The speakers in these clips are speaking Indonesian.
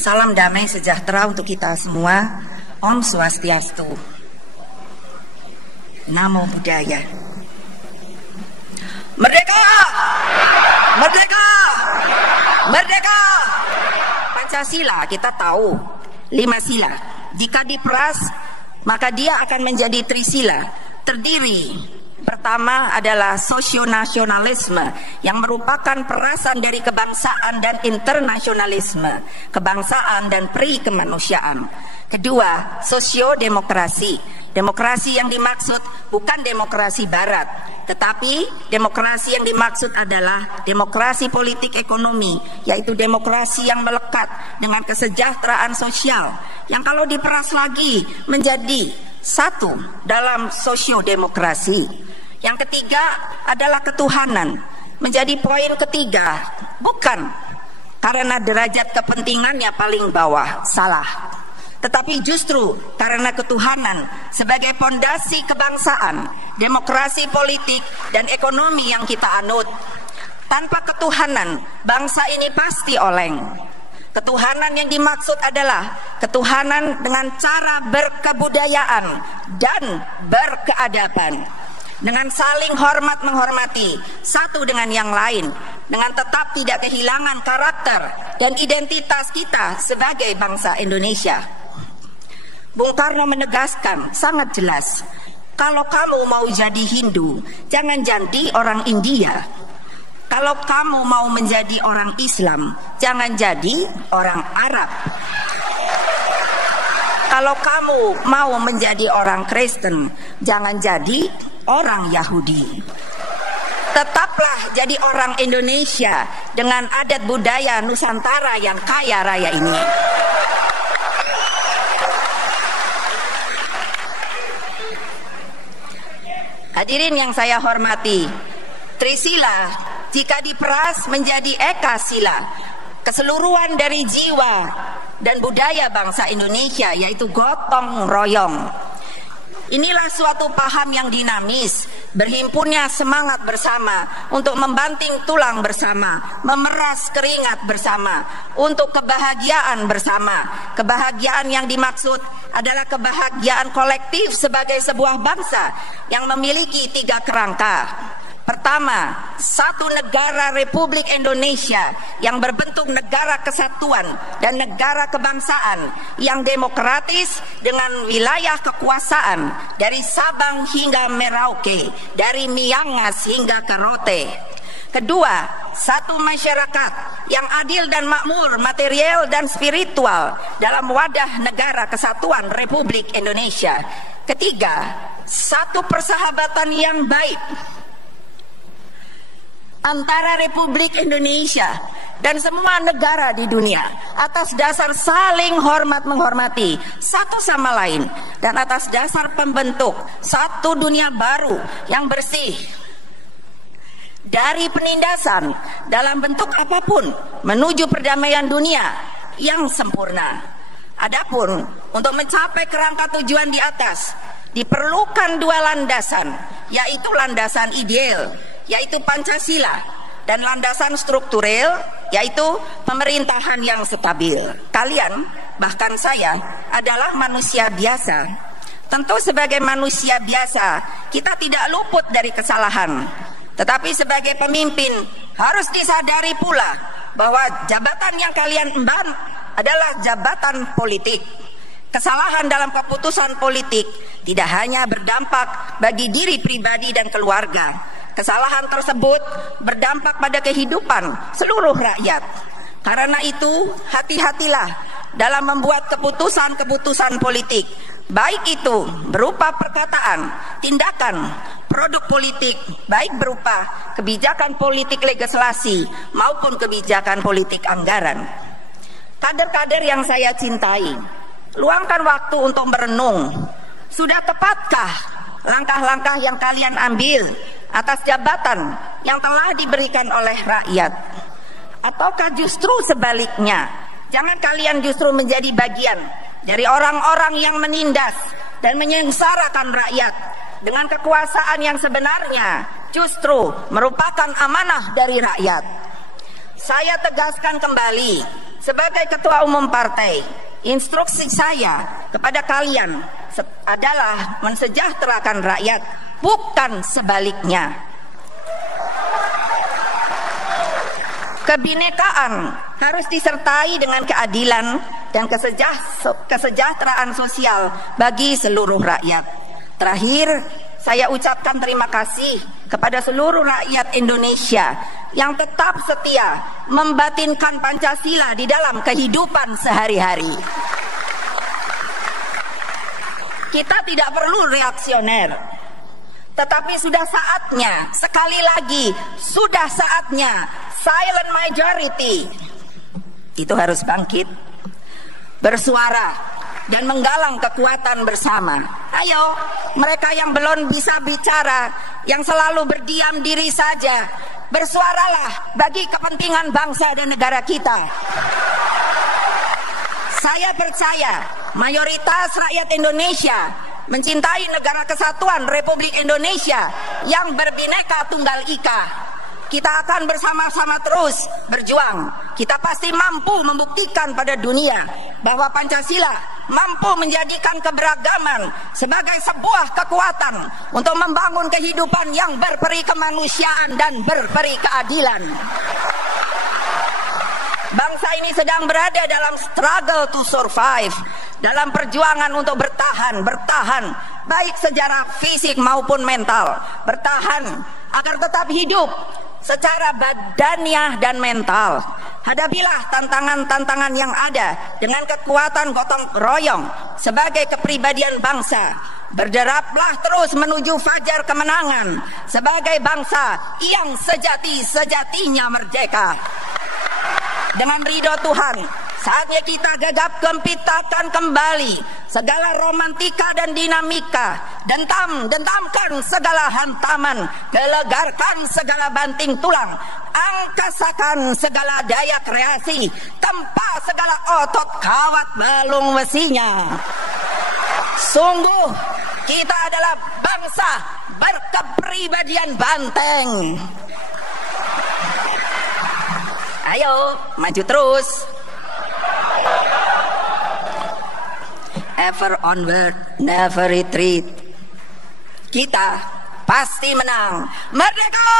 Salam damai sejahtera untuk kita semua. Om Swastiastu. Namo Buddhaya. Merdeka! Merdeka! Merdeka! Pancasila kita tahu 5 sila. Jika diperas maka dia akan menjadi trisila. Terdiri pertama adalah sosionasionalisme yang merupakan perasan dari kebangsaan dan internasionalisme, kebangsaan dan peri kemanusiaan. Kedua, sosiodemokrasi. Demokrasi yang dimaksud bukan demokrasi barat, tetapi demokrasi yang dimaksud adalah demokrasi politik ekonomi, yaitu demokrasi yang melekat dengan kesejahteraan sosial, yang kalau diperas lagi menjadi satu dalam sosiodemokrasi. Yang ketiga adalah ketuhanan, menjadi poin ketiga, bukan karena derajat kepentingannya paling bawah, salah, tetapi justru karena ketuhanan sebagai pondasi kebangsaan, demokrasi politik dan ekonomi yang kita anut. Tanpa ketuhanan, bangsa ini pasti oleng. Ketuhanan yang dimaksud adalah ketuhanan dengan cara berkebudayaan dan berkeadaban, dengan saling hormat menghormati satu dengan yang lain, dengan tetap tidak kehilangan karakter dan identitas kita sebagai bangsa Indonesia. Bung Karno menegaskan sangat jelas, kalau kamu mau jadi Hindu, jangan jadi orang India. Kalau kamu mau menjadi orang Islam, jangan jadi orang Arab. Kalau kamu mau menjadi orang Kristen, jangan jadi orang Yahudi. Tetaplah jadi orang Indonesia dengan adat budaya Nusantara yang kaya raya ini. Hadirin yang saya hormati, Trisila jika diperas menjadi Eka Sila, keseluruhan dari jiwa dan budaya bangsa Indonesia, yaitu gotong royong. Inilah suatu paham yang dinamis, berhimpunnya semangat bersama untuk membanting tulang bersama, memeras keringat bersama untuk kebahagiaan bersama. Kebahagiaan yang dimaksud adalah kebahagiaan kolektif sebagai sebuah bangsa yang memiliki 3 kerangka. Pertama, satu negara Republik Indonesia yang berbentuk negara kesatuan dan negara kebangsaan yang demokratis dengan wilayah kekuasaan dari Sabang hingga Merauke, dari Miangas hingga Kerote. Kedua, satu masyarakat yang adil dan makmur material dan spiritual dalam wadah negara kesatuan Republik Indonesia. Ketiga, satu persahabatan yang baik antara Republik Indonesia dan semua negara di dunia atas dasar saling hormat menghormati satu sama lain dan atas dasar pembentuk satu dunia baru yang bersih dari penindasan dalam bentuk apapun menuju perdamaian dunia yang sempurna. Adapun untuk mencapai kerangka tujuan di atas diperlukan 2 landasan, yaitu landasan ideal, yaitu Pancasila, dan landasan strukturel, yaitu pemerintahan yang stabil. Kalian, bahkan saya, adalah manusia biasa. Tentu sebagai manusia biasa, kita tidak luput dari kesalahan. Tetapi sebagai pemimpin, harus disadari pula bahwa jabatan yang kalian emban adalah jabatan politik. Kesalahan dalam keputusan politik tidak hanya berdampak bagi diri pribadi dan keluarga. Kesalahan tersebut berdampak pada kehidupan seluruh rakyat. Karena itu, hati-hatilah dalam membuat keputusan-keputusan politik, baik itu berupa perkataan, tindakan, produk politik, baik berupa kebijakan politik legislasi maupun kebijakan politik anggaran. Kader-kader yang saya cintai, luangkan waktu untuk merenung. Sudah tepatkah langkah-langkah yang kalian ambil atas jabatan yang telah diberikan oleh rakyat? Ataukah justru sebaliknya, jangan kalian justru menjadi bagian dari orang-orang yang menindas dan menyengsarakan rakyat dengan kekuasaan yang sebenarnya justru merupakan amanah dari rakyat. Saya tegaskan kembali, Sebagai ketua umum partai, instruksi saya kepada kalian adalah mensejahterakan rakyat, bukan sebaliknya. Kebinekaan harus disertai dengan keadilan dan kesejahteraan sosial bagi seluruh rakyat. Terakhir, saya ucapkan terima kasih kepada seluruh rakyat Indonesia yang tetap setia membatinkan Pancasila di dalam kehidupan sehari-hari. Kita tidak perlu reaksioner, tetapi sudah saatnya, sekali lagi, sudah saatnya silent majority itu harus bangkit, bersuara dan menggalang kekuatan bersama. Ayo, mereka yang belum bisa bicara, yang selalu berdiam diri saja, bersuaralah bagi kepentingan bangsa dan negara kita. Saya percaya mayoritas rakyat Indonesia mencintai negara kesatuan Republik Indonesia yang berbineka tunggal ika. Kita akan bersama-sama terus berjuang. Kita pasti mampu membuktikan pada dunia bahwa Pancasila mampu menjadikan keberagaman sebagai sebuah kekuatan untuk membangun kehidupan yang berperi kemanusiaan dan berperi keadilan. Bangsa ini sedang berada dalam struggle to survive, dalam perjuangan untuk bertahan, baik secara fisik maupun mental, bertahan agar tetap hidup secara badaniah dan mental. Hadapilah tantangan-tantangan yang ada dengan kekuatan gotong royong sebagai kepribadian bangsa. Berderaplah terus menuju fajar kemenangan sebagai bangsa yang sejati-sejatinya merdeka. Dengan ridho Tuhan, saatnya kita gegap gempitakan kembali segala romantika dan dinamika, dentamkan segala hantaman, gelegarkan segala banting tulang, angkasakan segala daya kreasi, tempa segala otot kawat balung besinya. Sungguh kita adalah bangsa berkepribadian banteng. Ayo, maju terus. Ever onward, never retreat. Kita pasti menang. Merdeka!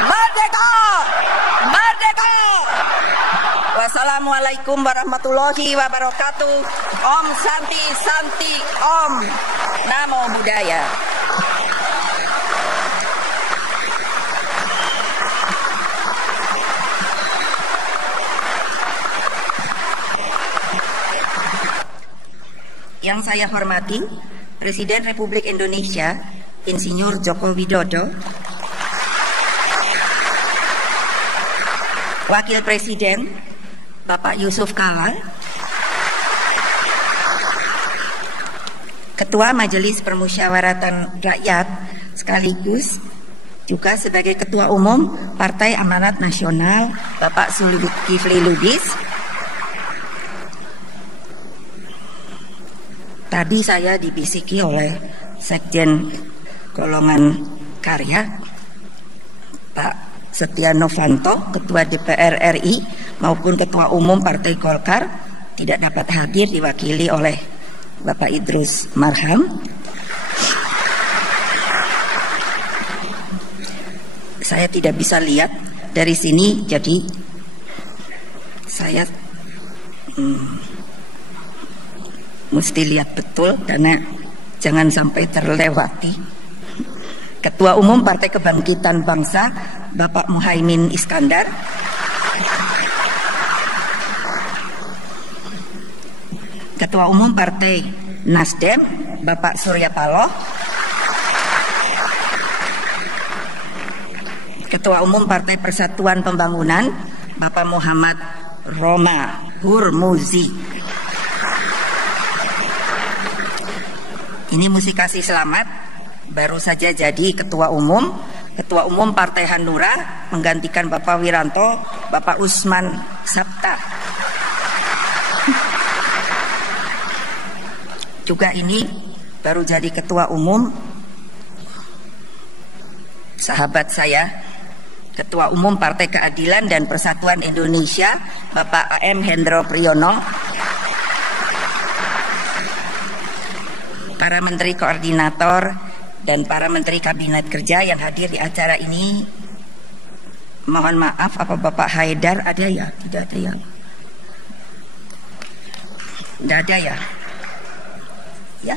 Merdeka! Merdeka! Wassalamualaikum warahmatullahi wabarakatuh. Om Santi Santi Om. Namo Buddhaya. Yang saya hormati Presiden Republik Indonesia Insinyur Joko Widodo, Wakil Presiden Bapak Yusuf Kala, Ketua Majelis Permusyawaratan Rakyat sekaligus juga sebagai Ketua Umum Partai Amanat Nasional Bapak Zulkifli Lubis. Tadi saya dibisiki oleh Sekjen Golongan Karya Pak Setia Novanto, Ketua DPR RI maupun Ketua Umum Partai Golkar tidak dapat hadir, diwakili oleh Bapak Idrus Marham. Saya tidak bisa lihat dari sini, jadi saya mesti lihat betul karena jangan sampai terlewati. Ketua Umum Partai Kebangkitan Bangsa Bapak Muhaimin Iskandar, Ketua Umum Partai Nasdem Bapak Surya Paloh, Ketua Umum Partai Persatuan Pembangunan Bapak Muhammad Roma Hurmuzi. Ini mesti kasih selamat, baru saja jadi Ketua Umum Partai Hanura menggantikan Bapak Wiranto, Bapak Usman Sabta. Juga ini baru jadi Ketua Umum sahabat saya Ketua Umum Partai Keadilan dan Persatuan Indonesia, Bapak A.M. Hendro Priyono, para Menteri Koordinator dan para Menteri Kabinet Kerja yang hadir di acara ini. Mohon maaf, apa Bapak Haidar ada ya? Tidak ada ya? Tidak ada ya? Ya?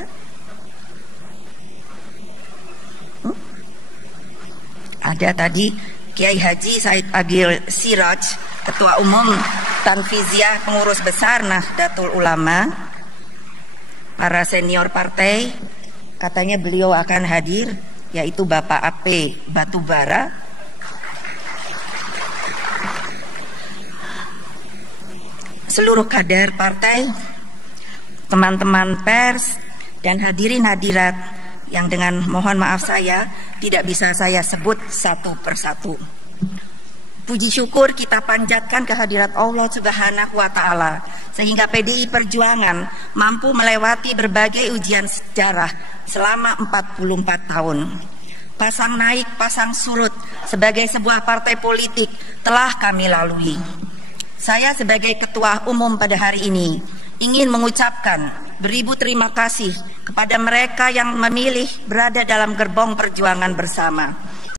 Ada tadi Kiai Haji Said Agil Siraj, Ketua Umum Tanfiziah Pengurus Besar Nahdlatul Ulama, para senior partai, katanya beliau akan hadir, yaitu Bapak AP Batubara, seluruh kader partai, teman-teman pers, dan hadirin hadirat yang dengan mohon maaf saya tidak bisa saya sebut satu persatu. Puji syukur kita panjatkan kehadirat Allah Subhanahu wa Ta'ala, sehingga PDI Perjuangan mampu melewati berbagai ujian sejarah selama 44 tahun. Pasang naik, pasang surut sebagai sebuah partai politik telah kami lalui. Saya sebagai Ketua Umum pada hari ini ingin mengucapkan beribu terima kasih kepada mereka yang memilih berada dalam gerbong perjuangan bersama.